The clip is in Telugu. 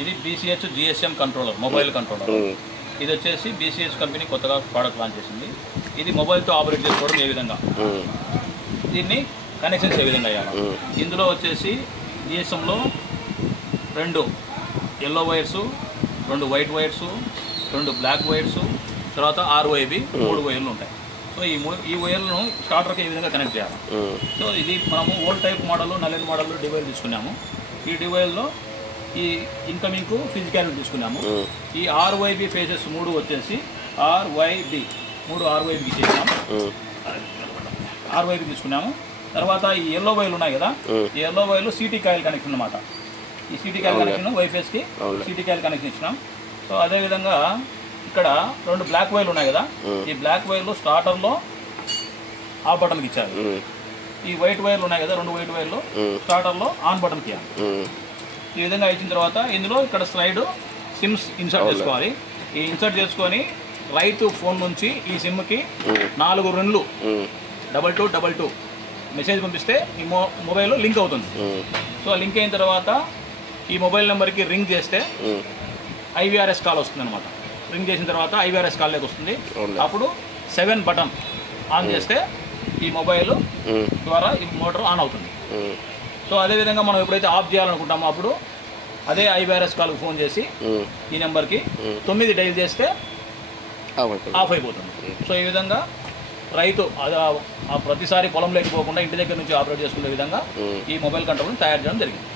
ఇది BCH GSM controller, mobile controller. ఇది వచ్చేసి BCH కంపెనీ కొత్తగా ప్రోడక్ట్ లాంచ్ చేసింది. ఇది మొబైల్తో ఆపరేట్ చేసుకోవడం ఏ విధంగా, దీన్ని కనెక్షన్స్ ఏ విధంగా అయ్యాలి. ఇందులో వచ్చేసి GSMలో 2 yellow wires, 2 white wires, 2 black wires, తర్వాత RYB 3 వైర్లు ఉంటాయి. సో ఈ వైర్లను స్టార్టర్కి ఏ విధంగా కనెక్ట్ చేయాలి. సో ఇది మనము ఓల్డ్ టైప్ మోడల్, నల్లెన్ మోడల్ డివైస్ తీసుకున్నాము. ఈ డివైస్లో ఈ ఇన్కమింగ్కు ఫిజికాలిటీ తీసుకున్నాము. ఈ RYB ఫేజెస్ 3 వచ్చేసి RYB చేసినాము. RYB తీసుకున్నాము. తర్వాత ఈ ఎల్లో వైర్లు ఉన్నాయి కదా, ఈ ఎల్లో వైర్లు CT కాయిల్ కనెక్షన్ అన్నమాట. ఈ CT కాయిల్ కనెక్షన్ వైఫైస్కి CT కాయిల్ కనెక్షన్ ఇచ్చినాం. సో అదేవిధంగా ఇక్కడ 2 బ్లాక్ వైర్లు ఉన్నాయి కదా, ఈ బ్లాక్ వైర్లు స్టార్టర్లో ఆఫ్ బటన్కి ఇచ్చారు. ఈ వైట్ వైర్లు ఉన్నాయి కదా, 2 వైట్ వైర్లు స్టార్టర్లో ఆన్ బటన్కి ఇవ్వాలి. ఈ విధంగా ఇచ్చిన తర్వాత ఇందులో ఇక్కడ స్లైడ్ సిమ్స్ ఇన్సర్ట్ చేసుకోవాలి. ఈ ఇన్సర్ట్ చేసుకొని రైట్ ఫోన్ నుంచి ఈ సిమ్కి 4 రన్లు 2222 మెసేజ్ పంపిస్తే ఈ మొబైల్ లింక్ అవుతుంది. సో లింక్ అయిన తర్వాత ఈ మొబైల్ నెంబర్కి రింగ్ చేస్తే IVRS కాల్ వస్తుంది అనమాట. రింగ్ చేసిన తర్వాత IVRS కాల్లోకి వస్తుంది. అప్పుడు 7 బటన్ ఆన్ చేస్తే ఈ మొబైల్ ద్వారా ఈ మోటార్ ఆన్ అవుతుంది. సో అదేవిధంగా మనం ఎప్పుడైతే ఆఫ్ చేయాలనుకుంటామో అప్పుడు అదే IVRS కాల్కి ఫోన్ చేసి ఈ నెంబర్కి 9 డైల్ చేస్తే ఆఫ్ అయిపోతుంది. సో ఈ విధంగా రైతు ప్రతిసారి పొలం లేకపోకుండా ఇంటి దగ్గర నుంచి ఆపరేట్ చేసుకునే విధంగా ఈ మొబైల్ కంట్రోల్ని తయారు చేయడం జరిగింది.